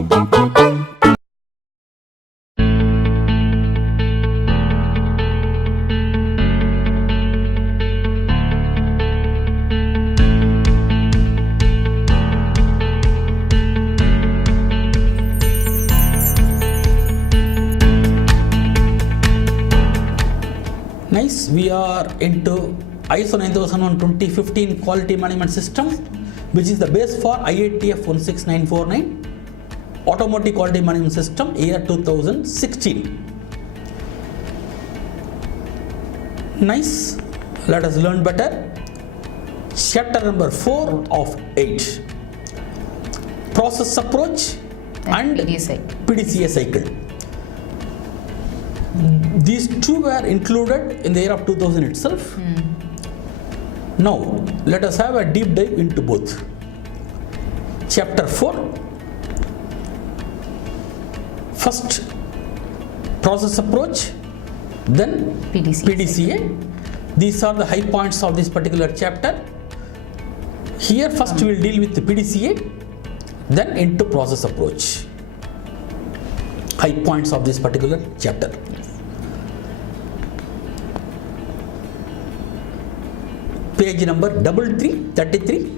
Nice, we are into ISO 9001 2015 quality management system, which is the base for IATF 16949 automotive quality management system year 2016. Nice, let us learn better. Chapter number 4 of 8, process approach and PDCA cycle. These two were included in the year of 2000 itself. Now let us have a deep dive into both. Chapter 4, first process approach, then PDCA. These are the high points of this particular chapter. Here first we will deal with the PDCA, then into process approach. High points of this particular chapter. Page number 3333.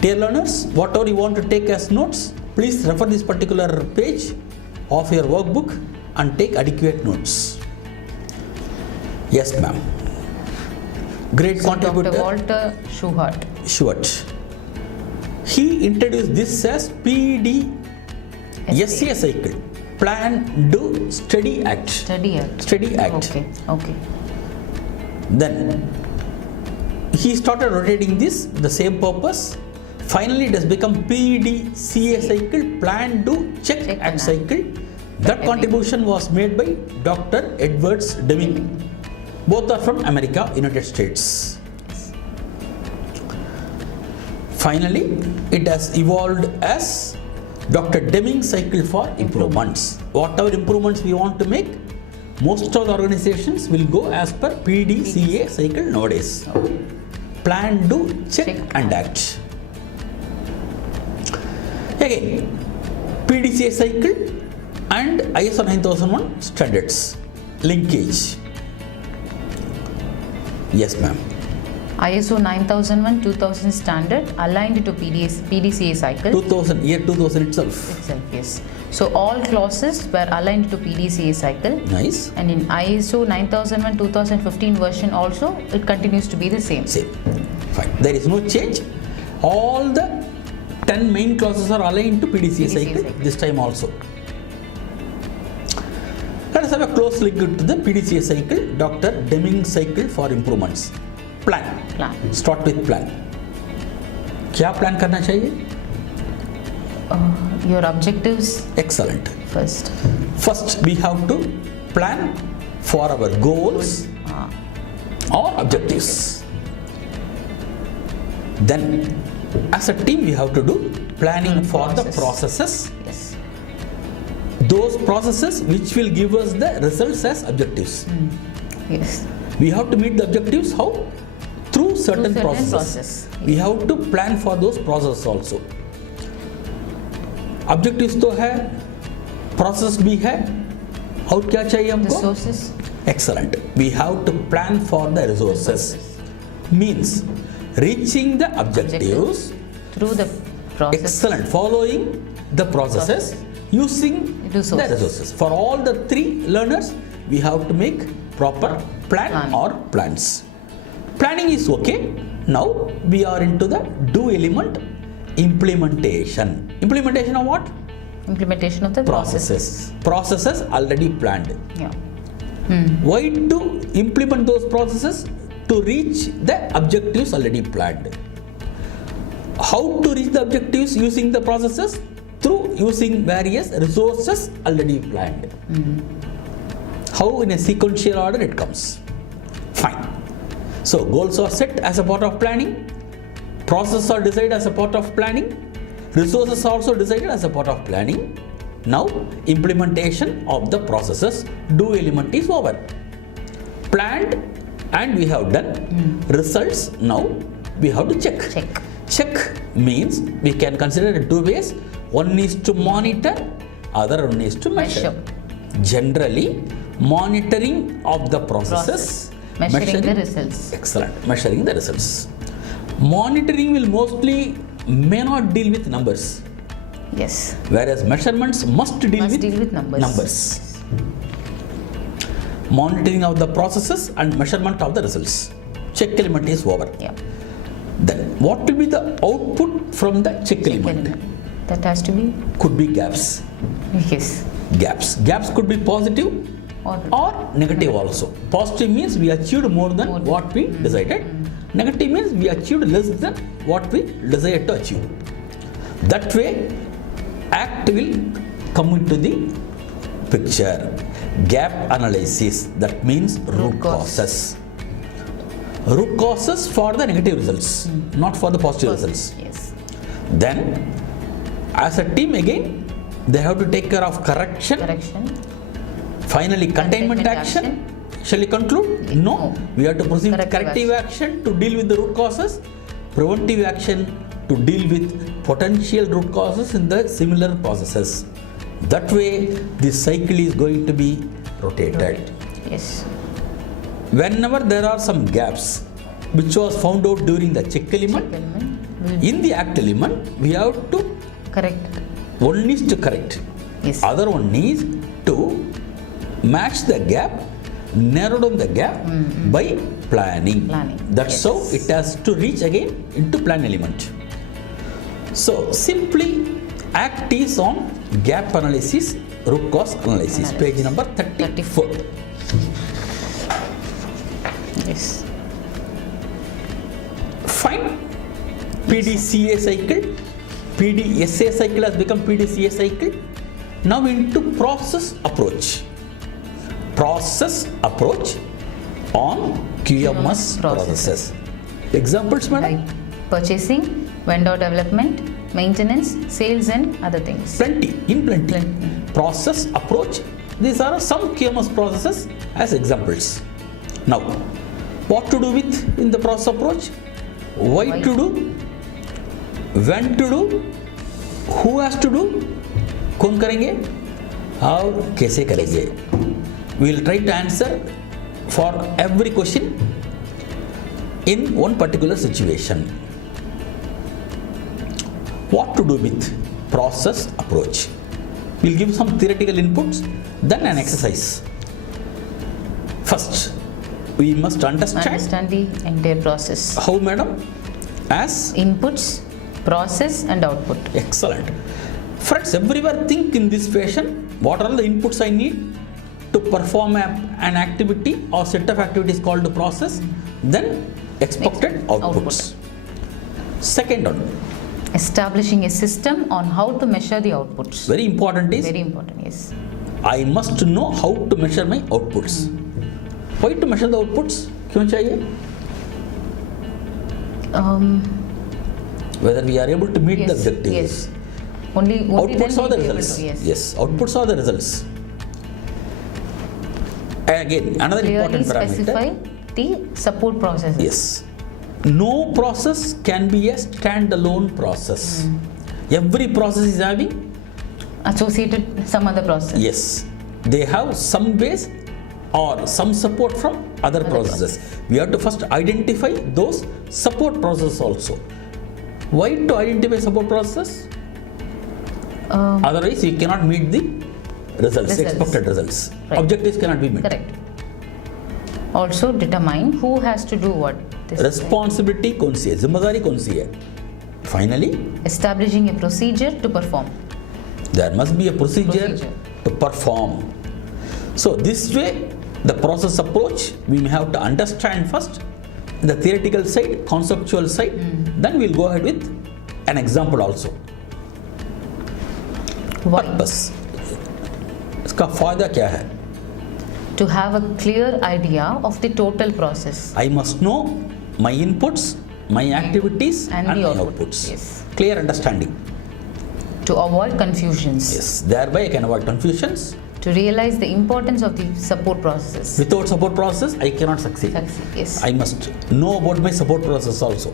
Dear learners, whatever you want to take as notes, please refer this particular page of your workbook and take adequate notes. Yes, ma'am. Great contributor. Dr. Walter Schubert. He introduced this as PDCA cycle. Plan, do, study, act. Study act. Okay. Then he started rotating this, the same purpose. Finally, it has become PDCA cycle, plan, do, check, act cycle. That contribution was made by Dr. Edwards Deming. Both are from America, United States. Finally, it has evolved as Dr. Deming cycle for improvements. Whatever improvements we want to make, most of the organizations will go as per PDCA cycle nowadays. Plan, do, check and act. Again, PDCA cycle and ISO 9001 standards. Linkage. Yes, ma'am. ISO 9001-2000 standard aligned to PDCA cycle. 2000 itself. Yes. So all clauses were aligned to PDCA cycle. Nice. And in ISO 9001-2015 version also, it continues to be the same. Fine. There is no change. All the 10 main clauses are aligned to PDCA cycle this time also. Let us have a close link to the PDCA cycle, Dr. Deming cycle for improvements. Plan. Start with plan. क्या plan करना चाहिए? Your objectives. Excellent. First, we have to plan for our goals or objectives. Then, as a team, we have to do planning for the processes. Yes. Those processes which will give us the results as objectives. Yes. We have to meet the objectives how? Through certain processes. We have to plan for those processes also. Objectives तो है, process भी है, और क्या चाहिए हमको? Resources. Excellent. We have to plan for the resources. Means reaching the objectives through the process. Excellent. Following the processes. Using the resources. For all the 3 learners, we have to make proper plan or plans. Planning is okay. Now we are into the do element, implementation. Implementation of what? Implementation of the processes. Processes already planned. Yeah. Why to implement those processes? To reach the objectives already planned. How to reach the objectives using the processes? Through using various resources already planned. How in a sequential order it comes. Fine. So goals are set as a part of planning. Processes are decided as a part of planning. Resources are also decided as a part of planning. Now implementation of the processes, do element is over. Planned and we have done. Results now we have to check. Check means we can consider it 2 ways. One is to monitor, other one is to measure. Generally, monitoring of the processes, measuring the results. Excellent, measuring the results. Monitoring will mostly may not deal with numbers. Yes. Whereas measurements must deal with numbers. Monitoring of the processes and measurement of the results. Check element is over. Yeah. Then what will be the output from the check element? That has to be? Could be gaps. Yes. Gaps could be positive or negative also. Positive means we achieved more than what we decided. Negative means we achieved less than what we desired to achieve. That way, ACT will come into the picture. Gap analysis, that means root causes. Root causes for the negative results, not for the positive results. Yes. Then, as a team again, they have to take care of correction. Finally, containment action. Shall we conclude? No. We have to proceed with corrective action to deal with the root causes. Preventive action to deal with potential root causes in the similar processes. That way, this cycle is going to be rotated. Yes. Whenever there are some gaps, which was found out during the check element, in the ACT element, we have to correct. One is to correct. Yes. Other one is to match the gap, narrow down the gap by planning. That's how it has to reach again into plan element. So simply ACT is on gap analysis, root cause analysis. Page number 34. Yes. Fine. PDCA cycle. PDSA cycle has become PDCA cycle. Now into process approach. Process approach on QMS processes. Examples, madam? Like purchasing, vendor development, maintenance, sales and other things. Plenty. Process approach. These are some QMS processes as examples. Now, what to do with in the process approach? Why to do? When to do, who has to do, कौन करेंगे और कैसे करेंगे. We will try to answer for every question in one particular situation. What to do with process approach? We will give some theoretical inputs, then an exercise. First, we must understand the entire process. How, madam? As inputs, process and output. Excellent. Friends, everywhere think in this fashion. What are the inputs I need to perform an activity or set of activities called the process? Then expected outputs. Second one. Establishing a system on how to measure the outputs. Very important is. Very important, yes. I must know how to measure my outputs. Why to measure the outputs? क्यों चाहिए? Whether we are able to meet the objectives. Yes. Only outputs then are the we results. Yes. Outputs are the results. Again, another clearly important parameter. Specify the support processes. Yes. No process can be a standalone process. Every process is having associated some other process. Yes. They have some base or some support from other processes. We have to first identify those support processes also. Why to identify support process? Otherwise, you cannot meet the results. Expected results. Right. Objectives cannot be met. Correct. Also determine who has to do what. Responsibility कौन सी है? जिम्मेदारी कौन सी है? Finally, establishing a procedure to perform. There must be a procedure to perform. So this way, the process approach we may have to understand first the theoretical side, conceptual side. Then we'll go ahead with an example also. Why? Purpose. इसका फायदा क्या है? To have a clear idea of the total process. I must know my inputs, my activities and my outputs. Yes. Clear understanding. To avoid confusions. Yes. Thereby I can avoid confusions. To realize the importance of the support processes. Without support process, I cannot succeed. Yes. I must know about my support process also.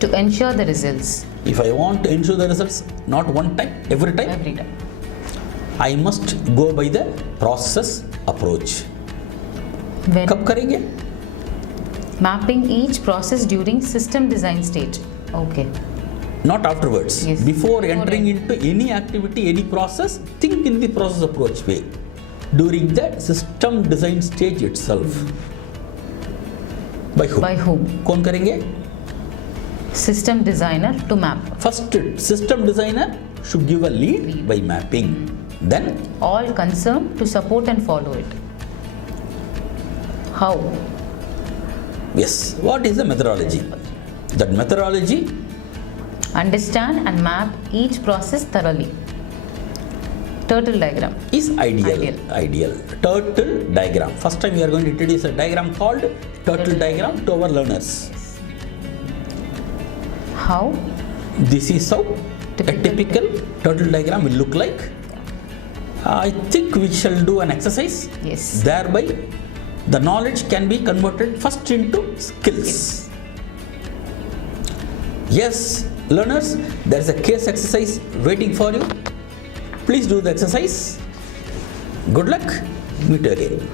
To ensure the results. If I want to ensure the results not one time, every time, Every time. I must go by the process approach. When कब करेंगे? mapping each process during system design stage. Okay. Not afterwards. Yes. Before entering into any activity, any process, think in the process approach way. During the system design stage itself. By whom? By whom? कौन करेंगे? System designer to map. First, system designer should give a lead by mapping. Then, All concerned to support and follow it. How? yes, what is the methodology? That methodology, Understand and map each process thoroughly. Turtle diagram. is ideal. Turtle diagram. First time we are going to introduce a diagram called turtle diagram to our learners. How? This is how a typical turtle diagram will look like. I think we shall do an exercise. Yes. Thereby, the knowledge can be converted first into skills. Yes, learners, there is a case exercise waiting for you. Please do the exercise. Good luck. Meet you again.